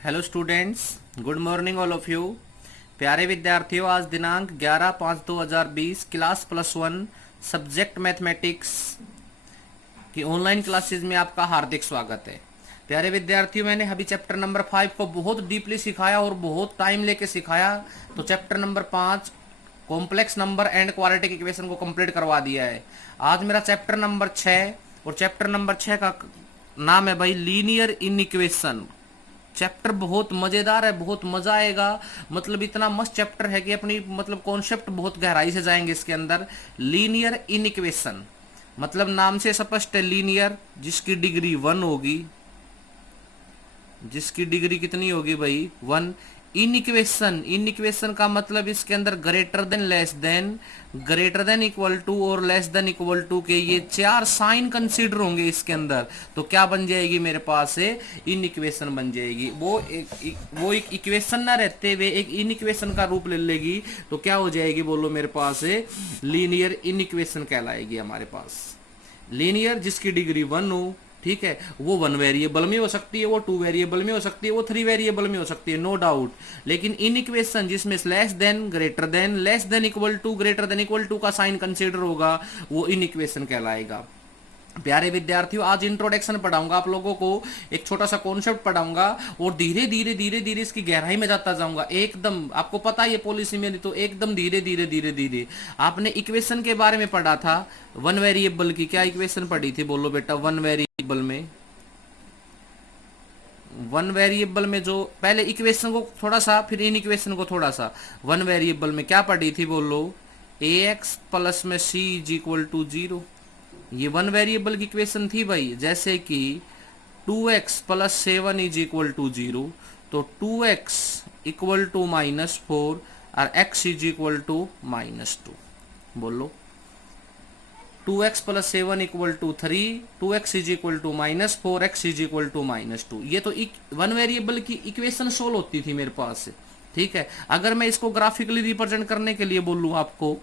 Hello students, good morning all of you. प्यारे विद्यार्थियों, आज दिनांक 11/5/2020 क्लास +1 सब्जेक्ट मैथमेटिक्स की ऑनलाइन क्लासेस में आपका हार्दिक स्वागत है। प्यारे विद्यार्थियों, मैंने अभी चैप्टर नंबर 5 को बहुत डीपली सिखाया और बहुत टाइम लेके सिखाया। तो chapter number 5 complex number and quadratic equation को कंप्लीट करवा दिया है। आज मेरा चैप्टर नंबर 6 और चैप्टर नंबर 6 का नाम है भाई लीनियर इनइक्वेशन। चैप्टर बहुत मजेदार है, बहुत मजा आएगा। मतलब इतना मस्त चैप्टर है कि अपनी मतलब कॉन्सेप्ट बहुत गहराई से जाएंगे इसके अंदर। लीनियर इनइक्वेशन मतलब नाम से स्पष्ट है, लीनियर जिसकी डिग्री 1 होगी। जिसकी डिग्री कितनी होगी भाई? 1। इनइक्वेशन, इनइक्वेशन का मतलब इसके अंदर greater than, less than, greater than equal to और लेस देन इक्वल टू के ये 4 साइन कंसीडर होंगे इसके अंदर। तो क्या बन जाएगी मेरे पास है? इनइक्वेशन बन जाएगी। वो एक इक्वेशन ना रहते हुए एक इनइक्वेशन का रूप ले लेगी तो क्या हो जाएगी? बोलो मेरे पास है लीनियर इनइक्वेशन कहलाएगी हमारे पास। लीनियर जिसकी डिग्री 1 हो, ठीक है, वो 1 वेरिएबल में हो सकती है, वो 2 वेरिएबल में हो सकती है, वो 3 वेरिएबल में हो सकती है, नो डाउट। लेकिन इन इक्वेशन जिसमें less than, greater than, less than equal to, greater than equal to का साइन कंसीडर होगा, वो इन इक्वेशन कहलाएगा। प्यारे विद्यार्थियों, आज इंट्रोडक्शन पढ़ाऊंगा आप लोगों को, एक छोटा सा कॉन्सेप्ट पढ़ाऊंगा और धीरे धीरे धीरे धीरे इसकी गहराई में जाता जाऊंगा। एकदम आपको पता है ये पॉलिसी मेरी, तो एकदम धीरे धीरे धीरे धीरे। आपने इक्वेशन के बारे में पढ़ा था, 1 वेरिएबल की। क्या इक्वेशन पढ़ी थी? बोलो बेटा। 1 वेरिएबल में, 1 वेरिएबल में जो पहले इक्वेशन को थोड़ा सा, फिर इन इक्वेशन को थोड़ा सा। 1 वेरिएबल में क्या पढ़ी थी? बोलो। ax प्लस में c इज इक्वल टू 0। ये 1 वेरिएबल की इक्वेशन थी भाई। जैसे कि 2x plus 7 is equal to 0, तो 2x इक्वल टू -4 और x इज इक्वल टू -2। बोलो। 2x plus 7 equal to 3, 2x is equal to -4, x is equal to -2। ये तो 1 वेरिएबल की इक्वेशन सोल्व होती थी मेरे पास से, ठीक है। अगर मैं इसको ग्राफिकली रिप्रेजेंट करने के लिए बोलूं आपको,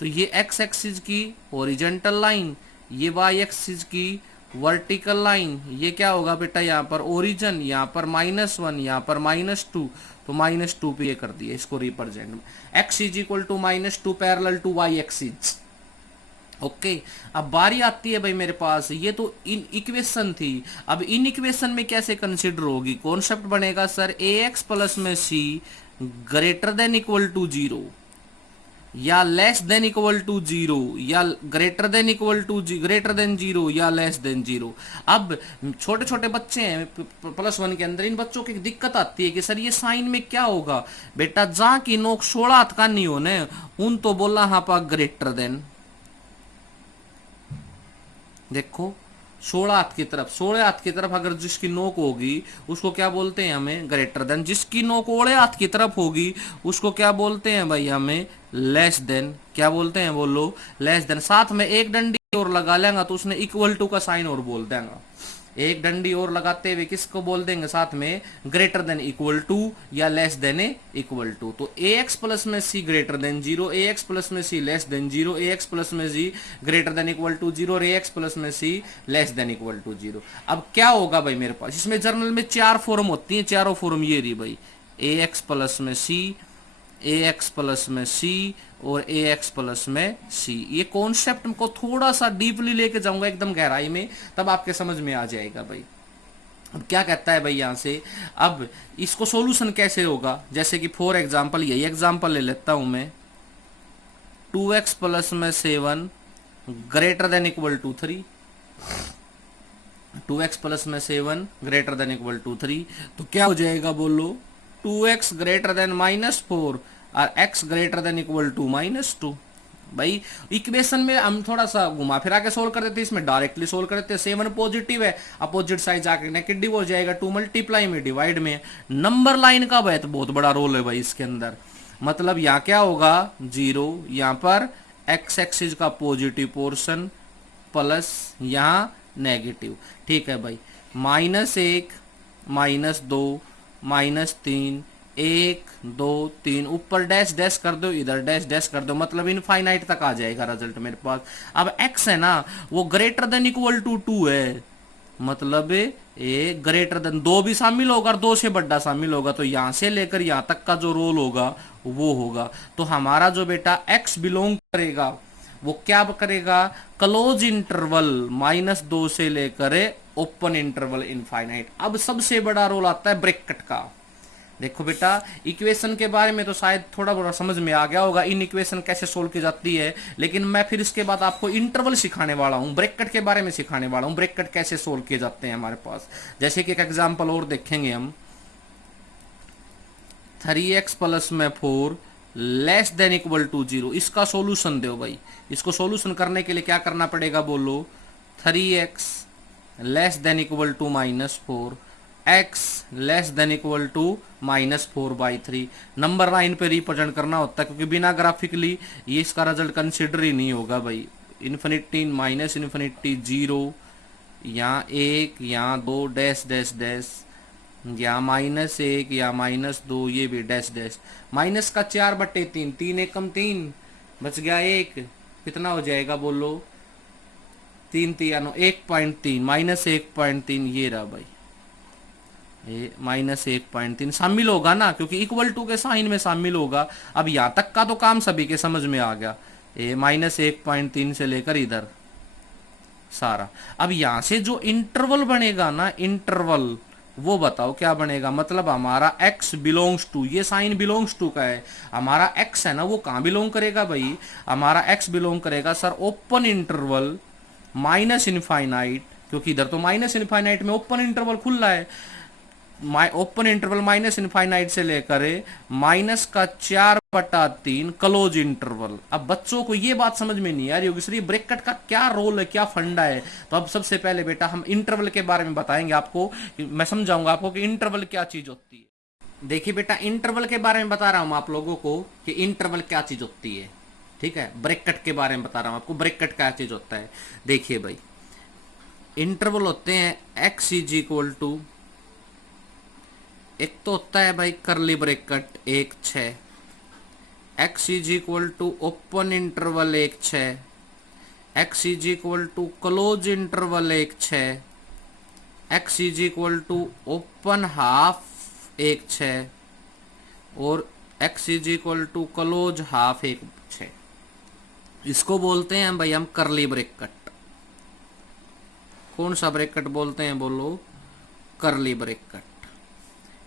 तो ये x एक्सिस की हॉरिजॉन्टल लाइन, ये y एक्सिस की वर्टिकल लाइन, ये क्या होगा बेटा? यहाँ पर ओरिजिन, यहाँ पर -1, यहाँ पर -2, तो -2 पे ये कर दिया इसको represent. x is equal to -2 parallel to y axis. Okay, अब बारी आती है भाई मेरे पास, ये तो इन इक्वेशन थी। अब इन इक्वेशन में कैसे कंसिडर होगी? कॉन्सेप्ट बनेगा सर ax प्लस में c greater than equal to 0 या लेस देन इक्वल टू 0 या greater than equal to, greater than 0 या लेस देन 0। अब छोटे छोटे बच्चे हैं +1 के अंदर, इन बच्चों की दिक्कत आती है कि सर ये साइन में क्या होगा? बेटा जहां की नोक 16 हाथ का नहीं होने उन तो बोला हाँ पा ग्रेटर देन। देखो 16 हाथ की तरफ, 16 हाथ की तरफ अगर जिसकी नोक होगी उसको क्या बोलते हैं? हमें ग्रेटर देन। जिसकी नोक ओड़े हाथ की तरफ होगी उसको क्या बोलते हैं भाई? हमें लेस देन। क्या बोलते हैं? बोलो। Less than. साथ में एक डंडी और लगा लेंगे तो उसने इक्वल टू का साइन और बोल देगा। एक डंडी और लगाते हुए किसको बोल देंगे साथ में? ग्रेटर देन इक्वल टू या लेस देन इक्वल टू। तो ax प्लस में c greater than 0, ax plus में c less than 0, ax plus में c greater than equal to 0 और ax प्लस में c less than equal to 0। अब क्या होगा भाई मेरे पास? इसमें जर्नल में 4 फॉर्म होती हैं, चारों फॉर्म ये रही भाई। ax प्लस में c, ax प्लस में c और ax प्लस में c। ये कॉन्सेप्ट को थोड़ा सा डीपली लेके जाऊंगा एकदम गहराई में, तब आपके समझ में आ जाएगा भाई। अब क्या कहता है भाई यहां से? अब इसको सॉल्यूशन कैसे होगा? जैसे कि फॉर एग्जांपल, यही एग्जांपल ले लेता हूं मैं। 2x प्लस में 7 greater than equal to 3, 2x plus में 7 ग्रेटर देन इक्वल टू 3, तो क्या हो जाएगा? बोलो। 2x ग्रेटर देन -4 और x greater than equal to -2। भाई इक्वेशन में हम थोड़ा सा घुमा फिरा के सोल्व कर देते, इसमें डायरेक्टली सोल्व कर देते। 7 पॉजिटिव है, अपोजिट साइड जाके नेगेटिव हो जाएगा। 2 मल्टीप्लाई में, डिवाइड में। नंबर लाइन का बहुत बड़ा रोल है भाई इसके अंदर। मतलब यहाँ क्या होगा? 0, यहाँ पर x एक्सिस का पॉजिटिव पोर्शन प्लस यहाँ नेगेटिव, ठीक है भाई। -1, -2, -3, 1 2 3, ऊपर डैश डैश कर दो, इधर डैश डैश कर दो, मतलब इनफाइनाइट तक आ जाएगा रिजल्ट मेरे पास। अब x है ना, वो ग्रेटर देन इक्वल टू 2 है, मतलब ए ग्रेटर देन, दो भी शामिल होगा और दो से बड़ा शामिल होगा, तो यहां से लेकर यहां तक का जो रोल होगा वो होगा। तो हमारा जो बेटा x बिलोंग करेगा वो क्या करेगा, क्लोज इंटरवल -2 से लेकर ओपन इंटरवल इनफाइनाइट। अब सबसे बड़ा रोल आता है ब्रैकेट का। देखो बेटा, इक्वेशन के बारे में तो शायद थोड़ा बहुत समझ में आ गया होगा, इन इक्वेशन कैसे सोल्व की जाती है, लेकिन मैं फिर इसके बाद आपको इंटरवल सिखाने वाला हूं, ब्रैकेट के बारे में सिखाने वाला हूं, ब्रैकेट कैसे सोल्व किए जाते हैं हमारे पास। जैसे कि एक एग्जांपल और देखेंगे हम, 3x प्लस में 4 लेस देन इक्वल टू 0, इसका सोल्यूशन दो भाई। इसको सोल्यूशन करने के लिए क्या करना पड़ेगा बोलो, 3x less than equal to -4, x less than equal to -4/3। Number line पे रिप्रेजेंट करना होता है, क्योंकि बिना ग्राफिकली ये इसका रिजल्ट कंसिडर ही नहीं होगा भाई। इन्फिनिटी माइनस इन्फिनिटी 0, यहाँ 1, यहाँ 2 डैश डैश डैश, या -1 या -2, ये भी डैश डैश। माइनस का 4/3, 3 एकम 3 बच गया 1, कितना हो जाएगा बोलो, 3 3 1.3, -1.3, ये रहा भाई, ये -1.3 शामिल होगा ना, क्योंकि इक्वल टू के साइन में शामिल होगा। अब यहां तक का तो काम सभी के समझ में आ गया, ये -1.3 से लेकर इधर सारा। अब यहां से जो इंटरवल बनेगा ना, इंटरवल वो बताओ क्या बनेगा। मतलब हमारा x बिलोंग्स टू, ये साइन बिलोंग्स टू का है, हमारा x है ना वो कहां बिलोंग करेगा भाई, हमारा x बिलोंग करेगा sir open interval minus infinite, क्योंकि इधर तो माइनस इनफाइनाइट में ओपन इंटरवल खुला है, ओपन इंटरवल माइनस इनफाइनाइट से लेकर -4/3 क्लोज इंटरवल। अब बच्चों को ये बात समझ में नहीं आ रही होगी सर ये ब्रैकेट का क्या रोल है, क्या फंडा है। तो अब सबसे पहले बेटा हम इंटरवल के बारे में बताएंगे आपको, मैं समझाऊंगा आपको कि इंटरवल क्या चीज होती है। देखिए बेटा, इंटरवल के बारे में बता रहा हूं आप लोगों को कि इंटरवल क्या चीज होती है, ठीक है। ब्रैकेट के बारे में बता रहा हूं आपको, ब्रैकेट क्या चीज होता है। देखिए भाई, इंटरवल होते हैं x इज इक्वल टू, एक तो होता है भाई करली bracket 1 6, x is equal to open interval 1 6, x is equal to close interval 1 6, x is equal to open half 1 6, और x is equal to close half 1 6। इसको बोलते हैं भाई हम करली ब्रैकेट। कौन सा ब्रैकेट बोलते हैं बोलो, करली ब्रैकेट।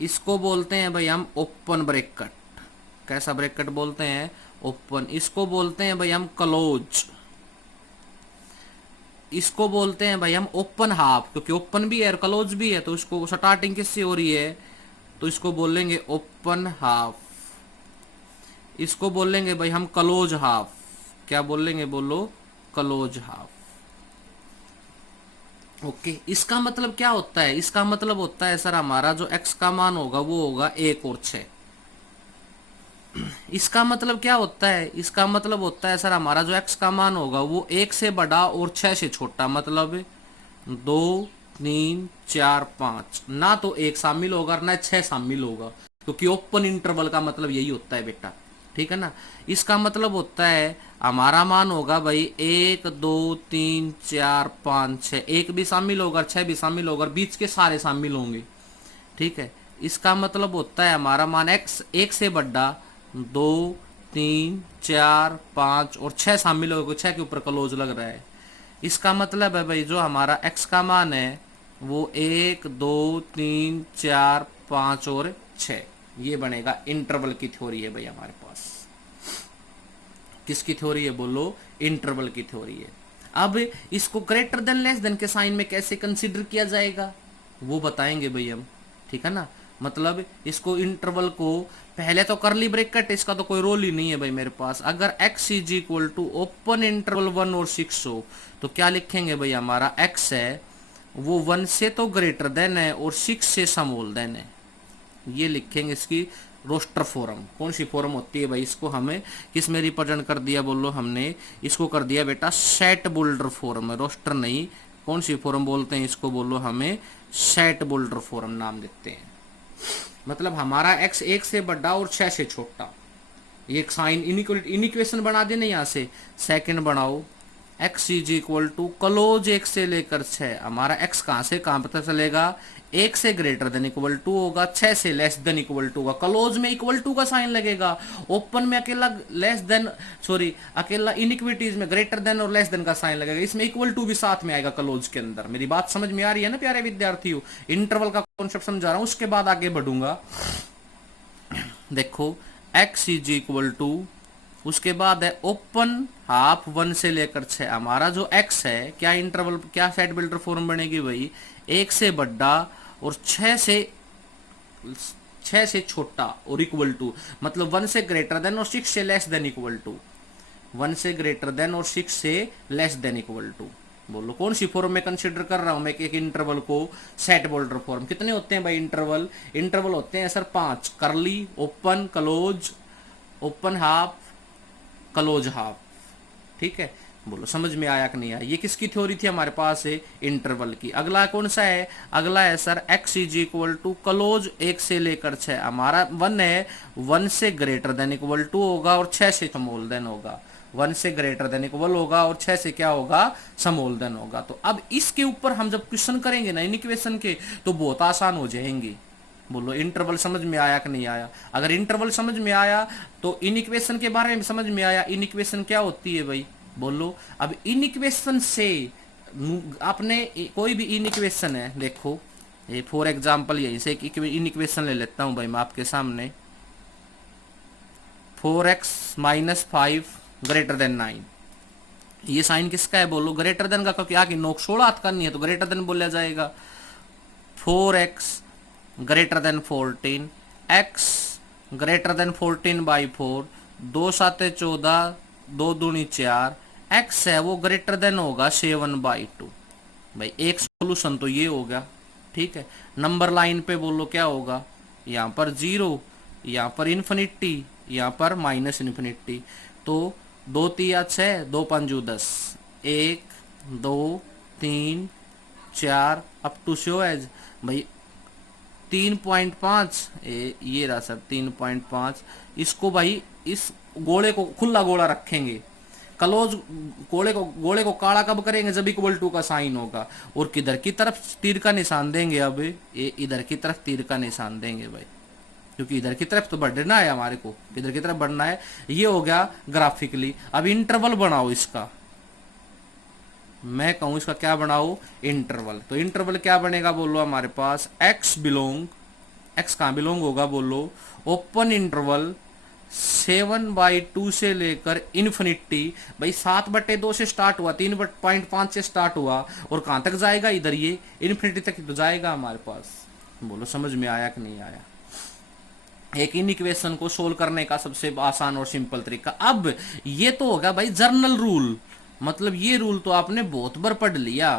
इसको बोलते हैं भाई हम ओपन ब्रैकेट। कैसा ब्रैकेट बोलते हैं, ओपन। इसको बोलते हैं भाई हम क्लोज। इसको बोलते हैं भाई हम ओपन हाफ, क्योंकि ओपन भी है और क्लोज भी है, तो इसको स्टार्टिंग किससे हो रही है, तो इसको बोलेंगे ओपन हाफ। इसको बोलेंगे भाई हम क्लोज हाफ। क्या बोलेंगे बोलो, क्लोज हाफ। ओके, इसका मतलब क्या होता है, इसका मतलब होता है सर हमारा जो x का मान होगा वो होगा 1 और 6। इसका मतलब क्या होता है, इसका मतलब होता है सर हमारा जो x का मान होगा वो 1 से बड़ा और 6 से छोटा, मतलब 2 3 4 5, ना तो 1 शामिल होगा ना 6 शामिल होगा, क्योंकि ओपन इंटरवल का मतलब यही होता है बेटा, ठीक है ना। इसका मतलब होता है हमारा मान होगा भाई 1 2 3 4 5 6, 1 भी शामिल होगा 6 भी शामिल होगा, बीच के सारे शामिल होंगे, ठीक है। इसका मतलब होता है हमारा मान x 1 से बड़ा 2 3 4 5 और 6 शामिल होगा, 6 के ऊपर क्लोज लग रहा है। इसका मतलब है भाई जो हमारा x का मान है वो 1 2 3 4 5 और 6, ये बनेगा। इंटरवल की थ्योरी है भाई हमारे पास। किसकी थ्योरी है बोलो, इंटरवल की थ्योरी है। अब इसको ग्रेटर देन लेस देन के साइन में कैसे कंसीडर किया जाएगा वो बताएंगे भाई हम, ठीक है ना। मतलब इसको इंटरवल को पहले तो करली ब्रैकेट, इसका तो कोई रोल ही नहीं है भाई मेरे पास। अगर x is equal to open interval 1 और 6 हो तो क्या लिखेंगे भाई, हमारा x है वो 1 से तो ग्रेटर देन है और 6 से स्मॉल देन है, ये लिखेंगे इसकी रोस्टर फॉर्म। कौन सी फॉर्म होती है भाई, इसको हमें किस में रिप्रेजेंट कर दिया बोलो, हमने इसको कर दिया बेटा सेट बोल्डर फॉर्म, रोस्टर नहीं। कौन सी फॉर्म बोलते हैं इसको बोलो, हमें सेट बोल्डर फॉर्म नाम देते हैं। मतलब हमारा x 1 से बड़ा और 6 से छोटा, ये एक साइन इनिक्वेशन बना देना यहाँ से। सेकंड बनाओ x is equal to close 1 से लेकर 6, हमारा x कहां से कहां पता चलेगा, 1 से ग्रेटर देन इक्वल टू होगा, 6 से लेस देन इक्वल टू होगा। क्लोज में इक्वल टू का साइन लगेगा, ओपन में अकेला लेस देन, सॉरी अकेला इनइक्विटीज में ग्रेटर देन और लेस देन का साइन लगेगा, इसमें इक्वल टू भी साथ में आएगा क्लोज के अंदर। मेरी बात समझ में आ रही है ना प्यारे विद्यार्थियों? इंटरवल का कॉन्सेप्ट समझा रहा हूं, उसके बाद आगे बढ़ूंगा। देखो x इज इक्वल टू, उसके बाद है ओपन हाफ 1 से लेकर 6, हमारा जो x है क्या इंटरवल, क्या सेट बिल्डर फॉर्म बनेगी भाई, 1 से बड़ा और 6 से छोटा और इक्वल टू, मतलब 1 से ग्रेटर देन और 6 से लेस देन इक्वल टू, 1 से ग्रेटर देन और 6 से लेस देन इक्वल टू। बोलो कौन सी फॉर्म में कंसीडर कर रहा हूं मैं एक इंटरवल को, सेट बिल्डर फॉर्म। कितने होते हैं भाई इंटरवल? इंटरवल होते हैं सर 5, करली, open, close, open half, close half. ठीक है, बोलो समझ में आया कि नहीं आया? ये किसकी थ्योरी थी हमारे पास है, इंटरवल की। अगला कौन सा है? अगला है sir x is equal to close 1 से लेकर 6, हमारा 1 है, 1 से ग्रेटर देन इक्वल टू होगा और 6 से स्मॉल देन होगा, 1 से ग्रेटर देन इक्वल होगा और 6 से क्या होगा, स्मॉल देन होगा। तो अब इसके ऊपर हम जब क्वेश्चन करेंगे ना इन इक्वेशन के, तो बहुत आसान हो जाएंगे। बोलो इंटरवल समझ में आया कि नहीं आया? अगर इंटरवल समझ में आया तो इन इक्वेशन के बारे में समझ में आया। इन इक्वेशन क्या होती है भाई? बोलो अब इन इक्वेशन से आपने कोई भी इन इक्वेशन है, देखो ये फॉर एग्जांपल यहीं से एक इन इक्वेशन ले लेता हूं भाई मैं आपके सामने, 4x माइनस 5 ग्रेटर देन 9, ये साइन किसका है? बोलो ग्रेटर देन का, क्योंकि आगे नोक 16 हाथ करनी है तो ग्रेटर देन बोला जाएगा। 4x greater than 14, x greater then 14 by 4, 2 7 14, 2 दूनी 4, x है वो ग्रेटर देन होगा 7 बाई 2। भाई एक सोल्यूशन तो ये होगा। ठीक है, नंबर लाइन पे बोलो क्या होगा, यहाँ पर 0, यहाँ पर इन्फिनिटी, यहाँ पर माइनस इन्फिनिटी। तो 2 3 6, 2 5 10, 1 2 3 4 अप टू शो एज भाई 3.5, ये रहा सर 3.5। इसको भाई इस गोले को खुला गोला रखेंगे, क्लोज गोले को काला कब करेंगे? जब इक्वल टू का साइन होगा। और किधर की तरफ तीर का निशान देंगे? अब ये इधर की तरफ तीर का निशान देंगे भाई, क्योंकि इधर की तरफ तो बढ़ना है हमारे को, इधर की तरफ बढ़ना है। ये हो गया ग्राफिकली। अब इंटरवल बनाओ इसका, मैं कहूं इसका क्या बनाओ, इंटरवल। तो इंटरवल क्या बनेगा बोलो हमारे पास, x बिलोंग, x कहां बिलोंग होगा बोलो, ओपन इंटरवल 7/2 से लेकर इन्फिनिटी, भाई 7/2 से स्टार्ट हुआ, 3.5 से स्टार्ट हुआ और कहां तक जाएगा, इधर ये इन्फिनिटी तक तो जाएगा हमारे पास। बोलो समझ में आया कि नहीं आया? एक इन इक्वेशन को सोल्व करने का सबसे आसान और सिंपल तरीका। अब ये तो होगा भाई जर्नल रूल, मतलब ये रूल तो आपने बहुत बार पढ़ लिया,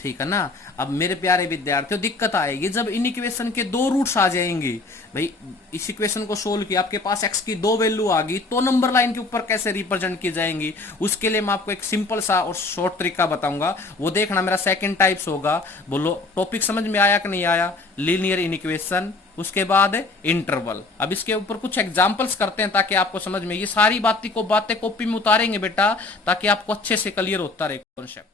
ठीक है ना। अब मेरे प्यारे विद्यार्थियों दिक्कत आएगी जब इन इक्वेशन के 2 रूट्स आ जाएंगे। भाई इस इक्वेशन को सोल्व किया, आपके पास x की 2 वैल्यू आ गई, तो नंबर लाइन के ऊपर कैसे रिप्रेजेंट की जाएंगी, उसके लिए मैं आपको एक सिंपल सा और शॉर्ट तरीका बताऊंगा, वो देखना। मेरा सेकंड टाइप्स होगा। बोलो टॉपिक समझ में आया कि नहीं आया? लीनियर इन इक्वेशन, उसके बाद इंटरवल। अब इसके ऊपर कुछ एग्जांपल्स करते हैं ताकि आपको समझ में, ये सारी बातें कॉपी में उतारेंगे बेटा, ताकि आपको अच्छे से क्लियर होता रहे कॉन्सेप्ट।